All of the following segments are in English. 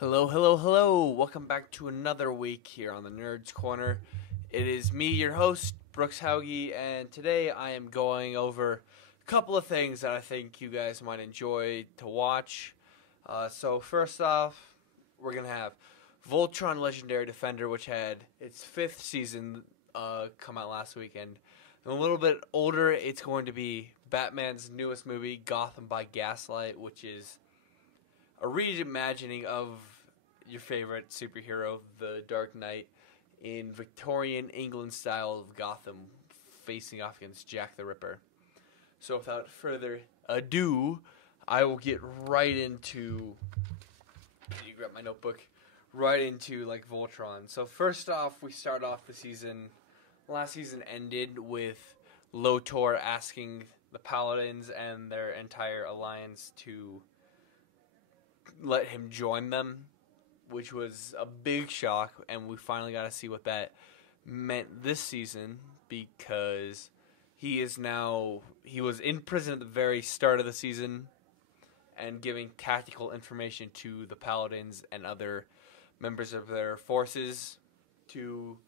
Hello, hello, hello. Welcome back to another week here on the Nerds Corner. It is me, your host, Brooks Hauge, and today I am going over a couple of things that I think you guys might enjoy to watch. So first off, we're going to have Voltron Legendary Defender, which had its 5th season come out last weekend. And a little bit older, it's going to be Batman's newest movie, Gotham By Gaslight, which is a reimagining of your favorite superhero, the Dark Knight, in Victorian England style of Gotham, facing off against Jack the Ripper. So without further ado, I will get right into, you grab my notebook, right into Voltron. So first off, we start off the season, last season ended with Lotor asking the Paladins and their entire alliance to let him join them, which was a big shock, and we finally got to see what that meant this season, because he was in prison at the very start of the season and giving tactical information to the Paladins and other members of their forces to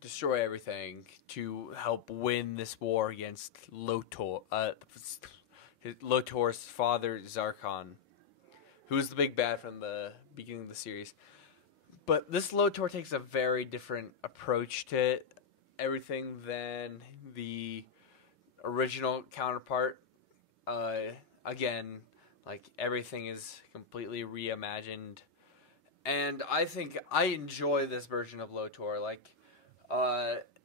destroy everything, to help win this war against Lotor's father, Zarkon, who's the big bad from the beginning of the series. But this Lotor takes a very different approach to everything than the original counterpart. Again, everything is completely reimagined. And I think I enjoy this version of Lotor.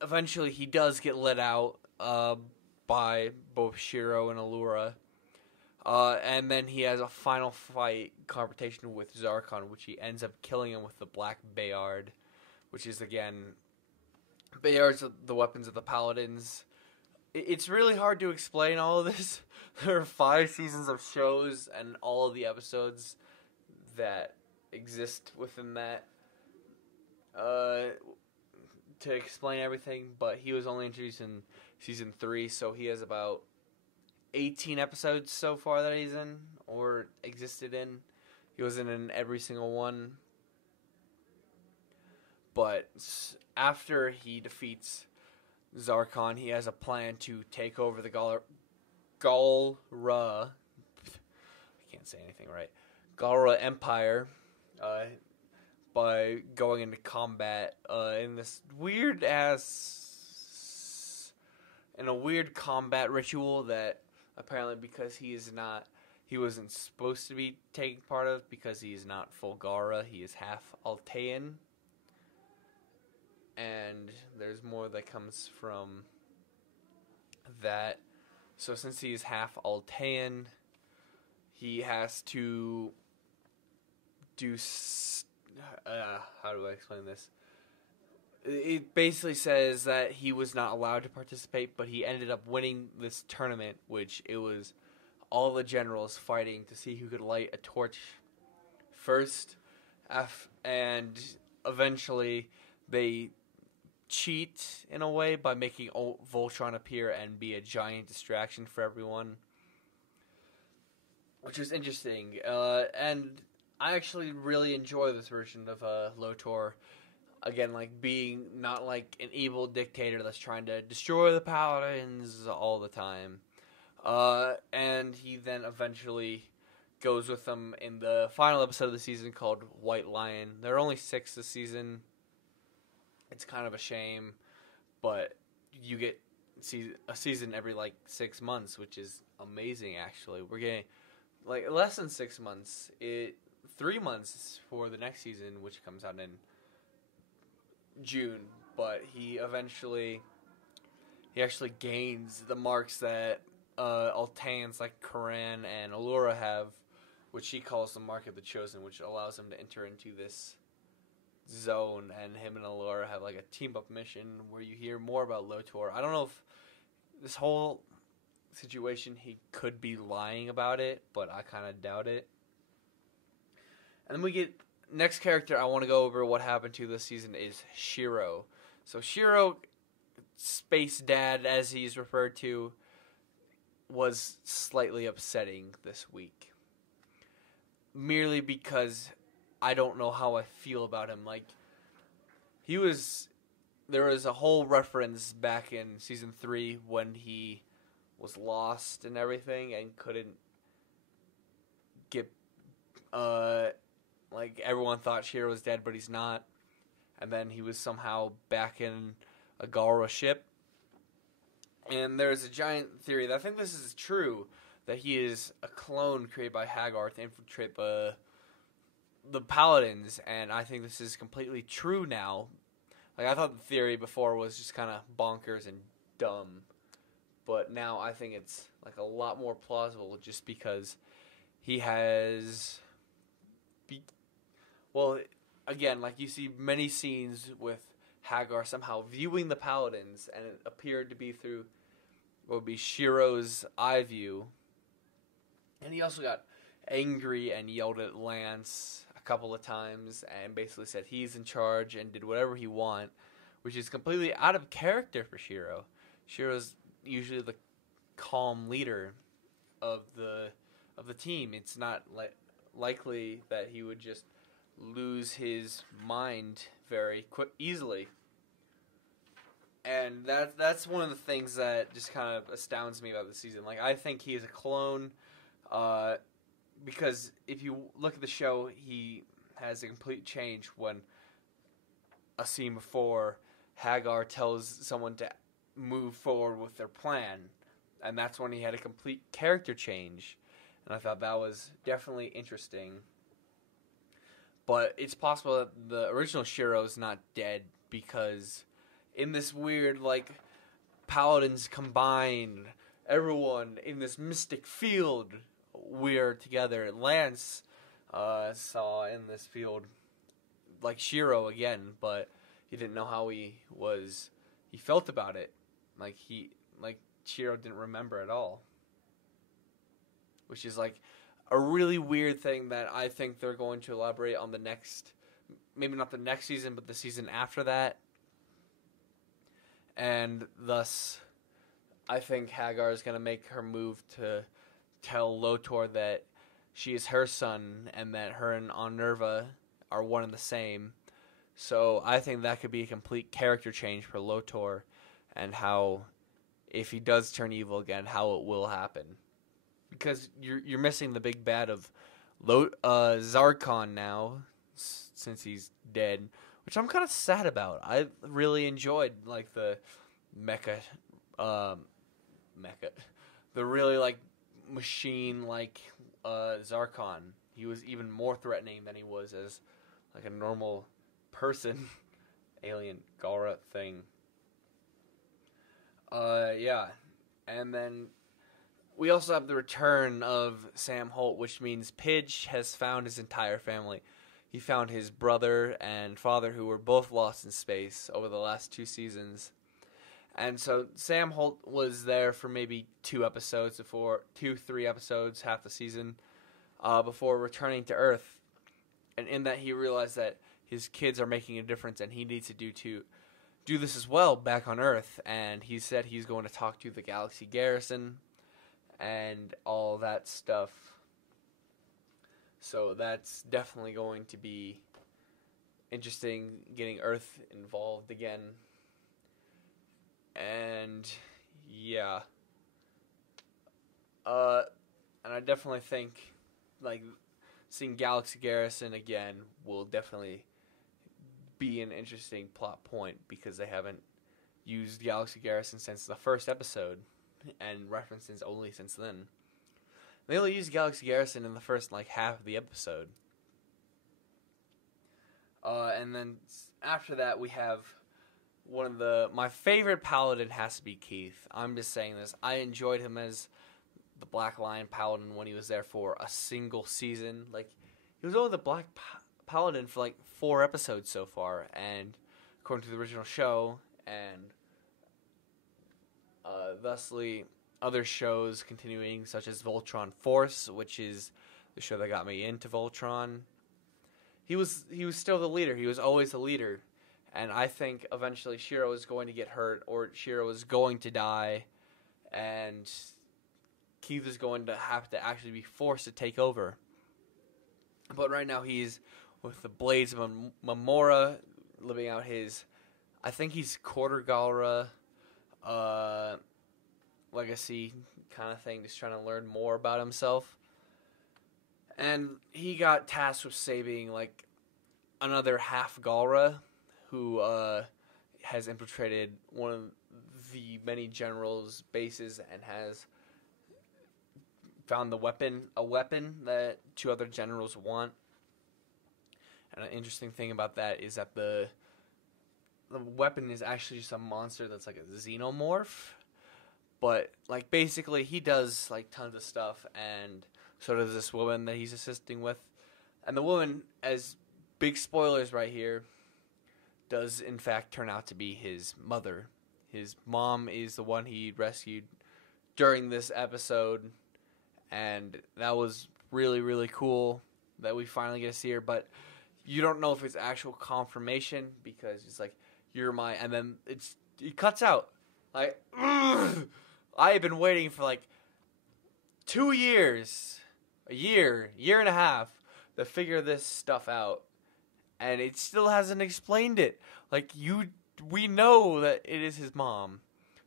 Eventually he does get let out by both Shiro and Allura. And then he has a final fight confrontation with Zarkon, which he ends up killing him with the Black Bayard, which is, again, Bayards are the weapons of the Paladins. It's really hard to explain all of this. There are 5 seasons of shows and all of the episodes that exist within that to explain everything, but he was only introduced in season 3, so he has about 18 episodes so far that he's in, or existed in. He wasn't in every single one. But after he defeats Zarkon, he has a plan to take over the Galra. I can't say anything right. Galra Empire, by going into combat in this weird combat ritual that apparently, because he wasn't supposed to be taking part of, because he is not full Galra, he is half Altean. And there's more that comes from that. So since he is half Altean, he has to do how do I explain this? It basically says that he was not allowed to participate, but he ended up winning this tournament, which it was all the generals fighting to see who could light a torch first. And eventually they cheat in a way by making Voltron appear and be a giant distraction for everyone, which was interesting. And I actually really enjoy this version of Lotor. Again, being not an evil dictator that's trying to destroy the Paladins all the time. And he then eventually goes with them in the final episode of the season called White Lion. There are only 6 this season. It's kind of a shame, but you get a season every 6 months, which is amazing, actually. We're getting less than 6 months. 3 months for the next season, which comes out in June, but he actually gains the marks that Alteans like Karan and Allura have, which he calls the Mark of the Chosen, which allows him to enter into this zone, and him and Allura have a team-up mission where you hear more about Lotor. I don't know if this whole situation he could be lying about it, but I kind of doubt it. And then we get next character I want to go over what happened to this season is Shiro. So Shiro, Space Dad as he's referred to, was slightly upsetting this week. merely because I don't know how I feel about him. Like, there was a whole reference back in season 3 when he was lost and everything and couldn't get, like, everyone thought Shiro was dead, but he's not. And then he was somehow back in a Galra ship. And there's a giant theory that I think this is true, that he is a clone created by Hagar to infiltrate the Paladins, and I think this is completely true now. Like, I thought the theory before was just kind of bonkers and dumb, but now I think it's like a lot more plausible just because he has... Well, again, like, you see many scenes with Hagar somehow viewing the Paladins, and it appeared to be through what would be Shiro's eye view. And he also got angry and yelled at Lance a couple of times and basically said he's in charge and did whatever he want, which is completely out of character for Shiro. Shiro's usually the calm leader of the team. It's not likely that he would just lose his mind very easily. And that's one of the things that just kind of astounds me about the season. Like, I think he is a clone, because if you look at the show, he has a complete change when a scene before Hagar tells someone to move forward with their plan, and that's when he had a complete character change. And I thought that was definitely interesting. But it's possible that the original Shiro is not dead because in this weird, like, Paladins combined, everyone in this mystic field, we're together. Lance saw in this field, like, Shiro again, but he didn't know how he felt about it. Like, Shiro didn't remember at all. Which is, like, a really weird thing that I think they're going to elaborate on the next, maybe not the next season, but the season after that. And thus, I think Hagar is going to make her move to tell Lotor that she is her son and that her and Onerva are one and the same. So I think that could be a complete character change for Lotor, and how, if he does turn evil again, how it will happen. Because you're missing the big bad of Zarkon now, since he's dead, which I'm kind of sad about. I really enjoyed, like, the the really, like, machine, like, Zarkon. He was even more threatening than he was as, like, a normal person, alien Galra thing. Yeah. And then we also have the return of Sam Holt, which means Pidge has found his entire family. He found his brother and father, who were both lost in space over the last 2 seasons. And so Sam Holt was there for maybe 3 episodes, half the season, before returning to Earth. And in that, he realized that his kids are making a difference, and he needs to do this as well back on Earth. And he said he's going to talk to the Galaxy Garrison and all that stuff. So that's definitely going to be interesting, getting Earth involved again. And yeah. And I definitely think, like, seeing Galaxy Garrison again will definitely be an interesting plot point, because they haven't used Galaxy Garrison since the first episode, and references only since then. They only used Galaxy Garrison in the first, like, half of the episode. And then after that, we have my favorite Paladin has to be Keith. I'm just saying this. I enjoyed him as the Black Lion Paladin when he was there for a single season. Like, he was only the Black Paladin for, like, 4 episodes so far, and according to the original show, and thusly other shows continuing, such as Voltron Force, which is the show that got me into Voltron. He was still the leader. He was always the leader. And I think eventually Shiro is going to get hurt, or Shiro is going to die, and Keith is going to have to actually be forced to take over. But right now he's with the Blades of Mamora, living out his, I think he's quarter Galra legacy kind of thing, just trying to learn more about himself. And he got tasked with saving like another half Galra who has infiltrated one of the many generals' bases and has found a weapon that 2 other generals want. And an interesting thing about that is that the weapon is actually just a monster that's like a xenomorph. But like basically he does like tons of stuff, and so does this woman that he's assisting with. And the woman, as big spoilers right here, does in fact turn out to be his mother. His mom is the one he rescued during this episode, and that was really, really cool that we finally get to see her. But you don't know if it's actual confirmation because it's like, you're my, and then it cuts out. Like, ugh! I have been waiting for like 2 years, a year and a half to figure this stuff out, and it still hasn't explained it. Like, we know that it is his mom.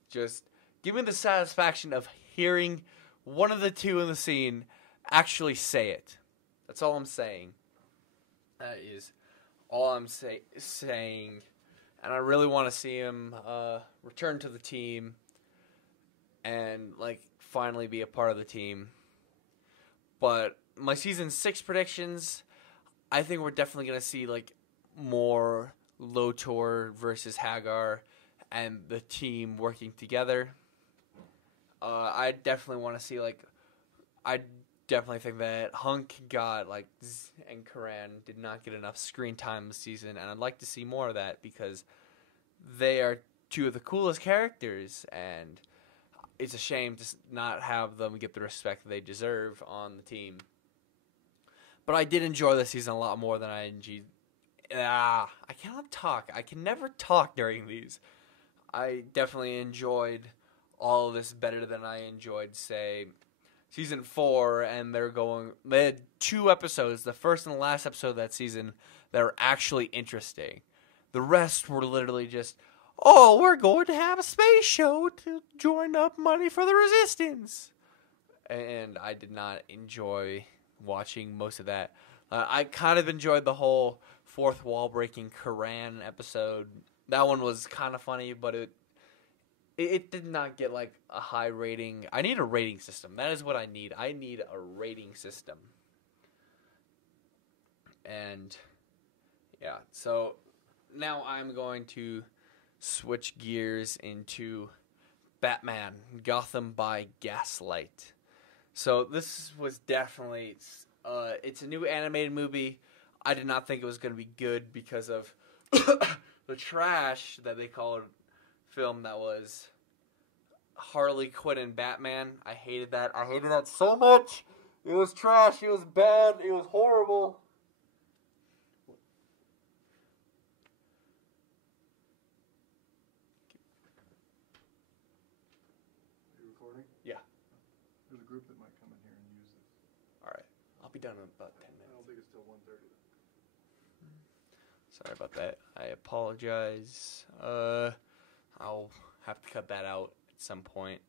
Just give me the satisfaction of hearing one of the 2 in the scene actually say it. That's all I'm saying. That is all I'm saying. And I really want to see him return to the team and like finally be a part of the team. But my season 6 predictions, I think we're definitely going to see like more Lotor versus Hagar and the team working together. I definitely want to see like, I definitely think that Hunk got like and Karan did not get enough screen time this season, and I'd like to see more of that because they are 2 of the coolest characters, and it's a shame to not have them get the respect they deserve on the team. But I did enjoy this season a lot more than I enjoyed. I cannot talk. I can never talk during these. I definitely enjoyed all of this better than I enjoyed, say, season 4, and they had 2 episodes, the first and the last episode of that season, that were actually interesting. The rest were literally just, oh, we're going to have a space show to join up money for the resistance. And I did not enjoy watching most of that. I kind of enjoyed the whole fourth wall breaking Karan episode. That one was kind of funny, but it did not get like a high rating. I need a rating system. That is what I need. I need a rating system. And yeah, so now I'm going to switch gears into Batman, Gotham by Gaslight. So this was definitely, it's a new animated movie. I did not think it was going to be good because of the trash that they called film that was Harley Quinn and Batman. I hated that. I hated that so much. It was trash. It was bad. It was horrible. Are you recording? Yeah. There's a group that might come in here and use this. All right. I'll be done in about 10 minutes. I don't think it's till 1:30. Sorry about that. I apologize. I'll have to cut that out at some point.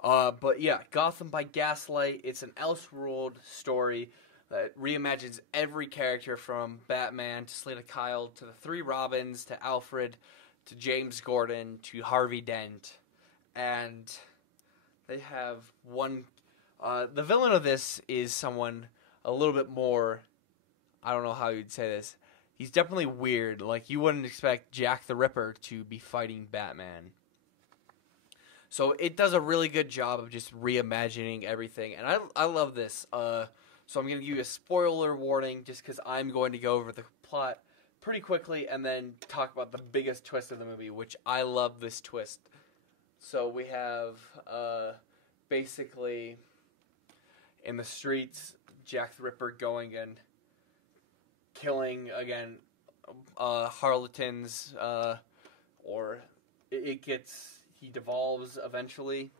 But yeah, Gotham by Gaslight. It's an Elseworld story that reimagines every character from Batman to Selina Kyle to the 3 Robins to Alfred to James Gordon to Harvey Dent. And they have one... the villain of this is someone a little bit more... I don't know how you'd say this. He's definitely weird. Like, you wouldn't expect Jack the Ripper to be fighting Batman. So it does a really good job of just reimagining everything. And I love this. So I'm going to give you a spoiler warning just because I'm going to go over the plot pretty quickly and then talk about the biggest twist of the movie, which I love this twist. So we have basically in the streets, Jack the Ripper going and killing, again, harlequins, or he devolves eventually.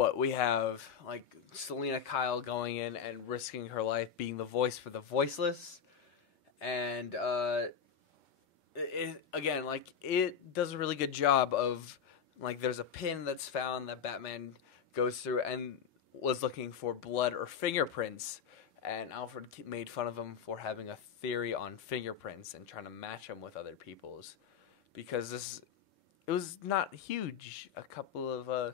but we have like Selina Kyle going in and risking her life being the voice for the voiceless, and it does a really good job of like there's a pin that's found that Batman goes through and was looking for blood or fingerprints, and Alfred made fun of him for having a theory on fingerprints and trying to match them with other people's, because it was not huge. A couple of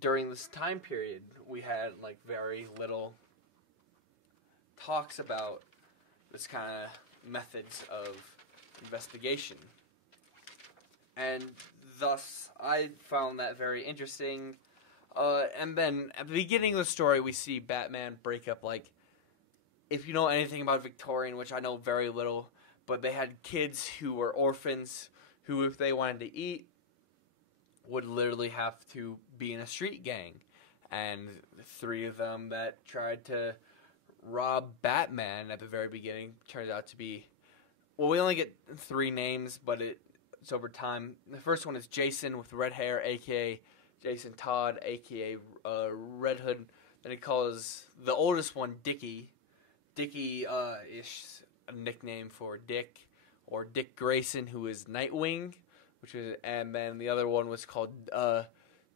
during this time period, we had like very little talks about this kind of methods of investigation, and thus I found that very interesting. And then at the beginning of the story, we see Batman break up, like, if you know anything about Victorian, which I know very little, but they had kids who were orphans who, if they wanted to eat, would literally have to be in a street gang. And 3 of them that tried to rob Batman at the very beginning turned out to be, well, we only get 3 names, but it's over time. The first one is Jason with red hair, a.k.a. Jason Todd, a.k.a. Red Hood. Then he calls the oldest one Dickie. Dickie is a nickname for Dick, or Dick Grayson, who is Nightwing, and then the other one was called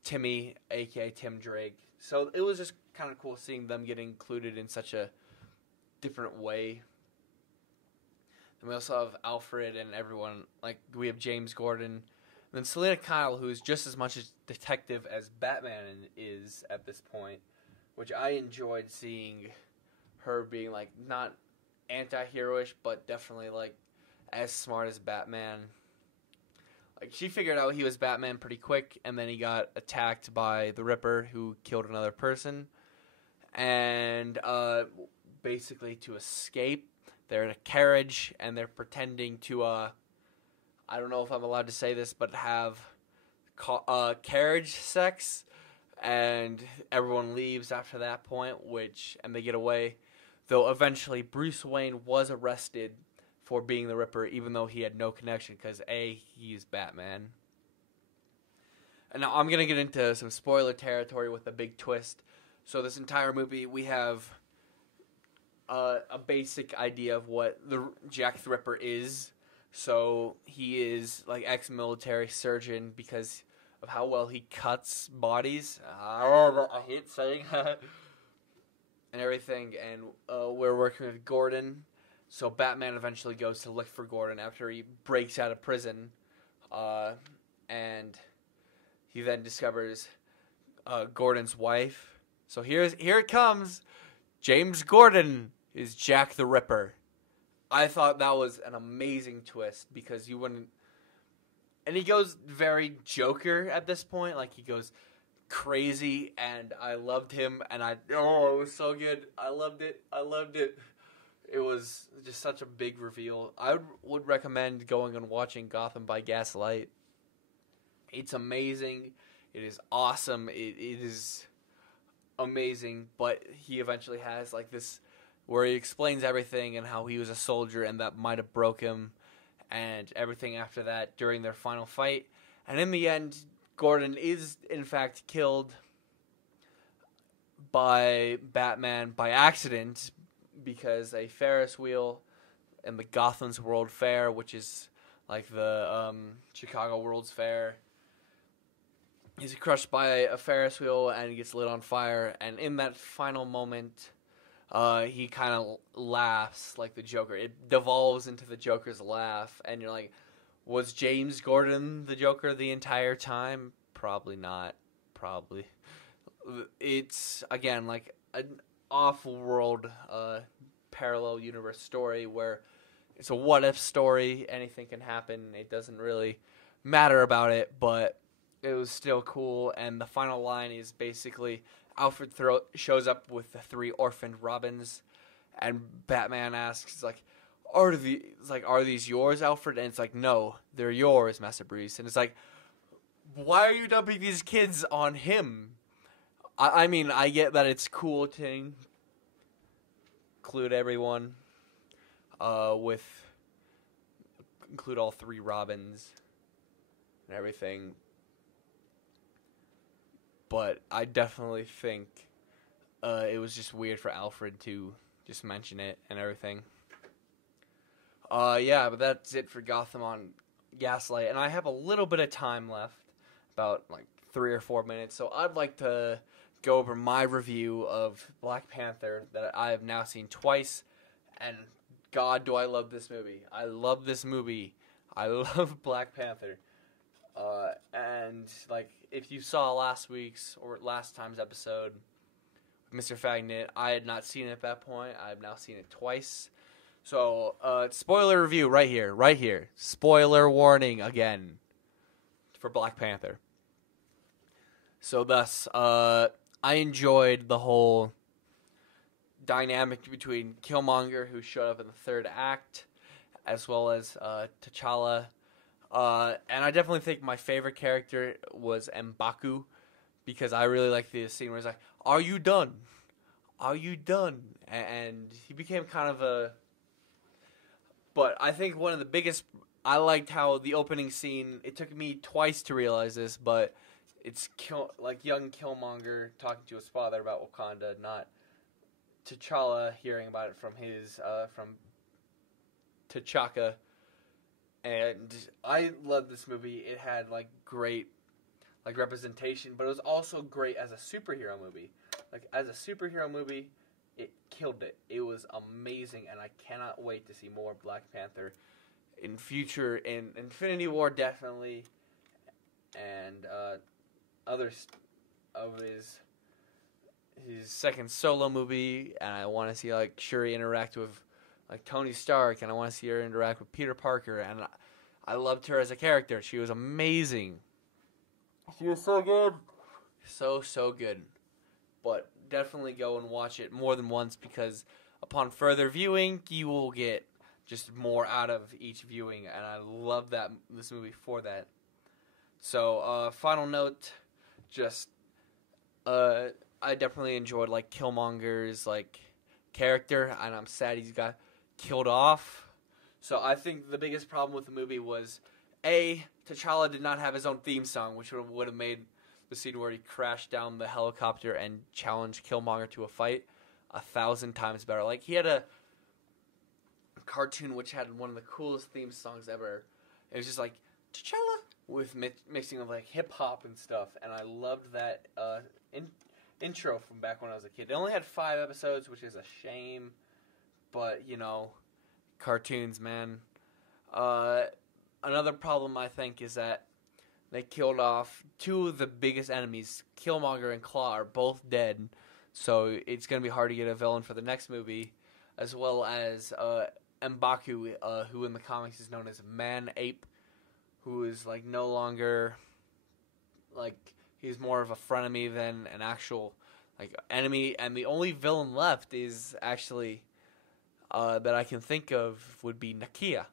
Timmy, a.k.a. Tim Drake. So it was just kind of cool seeing them get included in such a different way. And we also have Alfred and everyone, like we have James Gordon. And then Selina Kyle, who is just as much a detective as Batman is at this point, which I enjoyed seeing her being, like, not anti-heroish, but definitely, like, as smart as Batman. Like, she figured out he was Batman pretty quick, and then he got attacked by the Ripper, who killed another person. And basically, to escape, they're in a carriage, and they're pretending to, I don't know if I'm allowed to say this, but have carriage sex, and everyone leaves after that point, and they get away. Though eventually Bruce Wayne was arrested for being the Ripper, even though he had no connection, because he's Batman. And now I'm going to get into some spoiler territory with a big twist. So this entire movie, we have a basic idea of what Jack the Ripper is. So he is like ex-military surgeon because of how well he cuts bodies. I hate saying that. And everything. And we're working with Gordon. So Batman eventually goes to look for Gordon after he breaks out of prison. And he then discovers Gordon's wife. So here it comes. James Gordon is Jack the Ripper. I thought that was an amazing twist because you wouldn't... And he goes very Joker at this point. Like, he goes crazy, and I loved him, and it was so good. I loved it. It was just such a big reveal. I would recommend going and watching Gotham by Gaslight. It's amazing. It is awesome. It is amazing, but he eventually has, like, this... where he explains everything and how he was a soldier and that might have broke him and everything after that during their final fight. And in the end, Gordon is, in fact, killed by Batman by accident because a Ferris wheel in the Gotham's World Fair, which is like the Chicago World's Fair, he's crushed by a Ferris wheel and he gets lit on fire. And in that final moment... he kind of laughs like the Joker. It devolves into the Joker's laugh, and you're like, was James Gordon the Joker the entire time? Probably not. Probably. It's, again, like an off-world parallel universe story where it's a what-if story. Anything can happen. It doesn't really matter about it, but it was still cool, and the final line is basically... Alfred shows up with the 3 orphaned Robins, and Batman asks, like, are these yours, Alfred? And it's like, no, they're yours, Master Bruce. And it's like, why are you dumping these kids on him? I mean, I get that it's cool to include everyone, include all 3 Robins and everything. but I definitely think it was just weird for Alfred to just mention it and everything. Yeah, but that's it for Gotham on Gaslight, and I have a little bit of time left, about like 3 or 4 minutes, so I'd like to go over my review of Black Panther that I have now seen twice, and God, do I love this movie. I love this movie. I love Black Panther. And, like, if you saw last week's or last time's episode with Mr. Fagnet, I had not seen it at that point. I have now seen it twice. So, spoiler review right here. Spoiler warning again for Black Panther. So, thus, I enjoyed the whole dynamic between Killmonger, who showed up in the third act, as well as T'Challa. And I definitely think my favorite character was M'Baku, because I really like the scene where he's like, "Are you done? Are you done?" And he became kind of a... But I think one of the biggest... I liked how the opening scene... It took me twice to realize this, but it's young Killmonger talking to his father about Wakanda, not T'Challa hearing about it from from T'Chaka. And I love this movie. It had great representation, but it was also great as a superhero movie. As a superhero movie, it killed it. It was amazing, and I cannot wait to see more Black Panther in future, in Infinity War definitely, and others of his second solo movie. And I want to see Shuri interact with Tony Stark, and I want to see her interact with Peter Parker, and I loved her as a character. She was amazing. She was so good. So good. But definitely go and watch it more than once, because upon further viewing, you will get just more out of each viewing, and I love this movie for that. So, final note, just, I definitely enjoyed, Killmonger's, character, and I'm sad he's got killed off. So I think the biggest problem with the movie was, T'Challa did not have his own theme song, which would have made the scene where he crashed down the helicopter and challenged Killmonger to a fight 1,000 times better. He had a cartoon which had one of the coolest theme songs ever. It was just T'Challa with mixing of hip hop and stuff, and I loved that intro from back when I was a kid. They only had 5 episodes, which is a shame, but cartoons, man. Another problem I think is that they killed off 2 of the biggest enemies. Killmonger and Claw are both dead, so it's going to be hard to get a villain for the next movie, as well as M'Baku, who in the comics is known as Man-Ape, who is no longer he's more of a frenemy than an actual enemy, and the only villain left is actually that I can think of would be Nakia,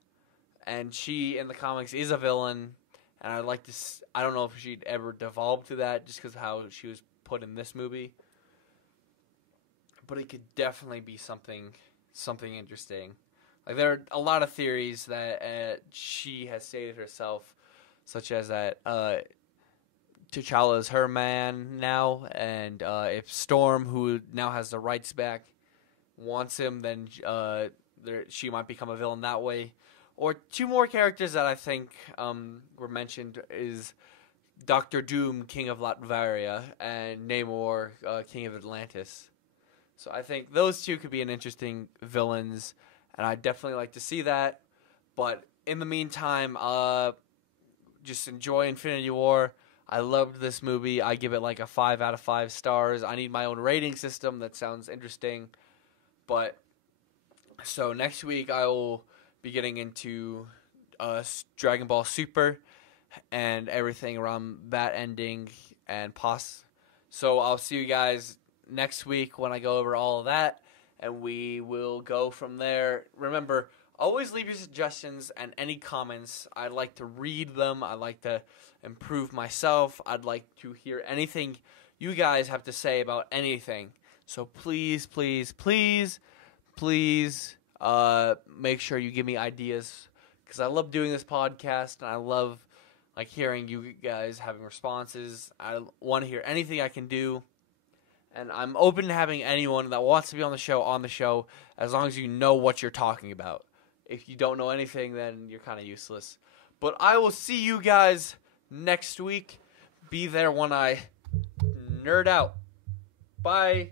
and she in the comics is a villain, and I'd like to I don't know if she'd ever devolve to that just because of how she was put in this movie, but it could definitely be something interesting. There are a lot of theories that she has stated herself, such as that T'Challa is her man now, and if Storm, who now has the rights back, wants him, then she might become a villain that way. Or 2 more characters that I think were mentioned is Dr. Doom, King of Latveria, and Namor, King of Atlantis. So I think those 2 could be an interesting villains, and I'd definitely like to see that. But in the meantime, just enjoy Infinity War. I loved this movie. I give it a 5 out of 5 stars. I need my own rating system. That sounds interesting. But, so next week I will be getting into Dragon Ball Super and everything around that ending and So I'll see you guys next week when I go over all of that, and we will go from there. Remember, always leave your suggestions and any comments. I'd like to read them. I'd like to improve myself. I'd like to hear anything you guys have to say about anything. So please make sure you give me ideas, because I love doing this podcast, and I love like hearing you guys having responses. I want to hear anything I can do. And I'm open to having anyone that wants to be on the show, as long as you know what you're talking about. If you don't know anything, then you're kind of useless. But I will see you guys next week. Be there when I nerd out. Bye.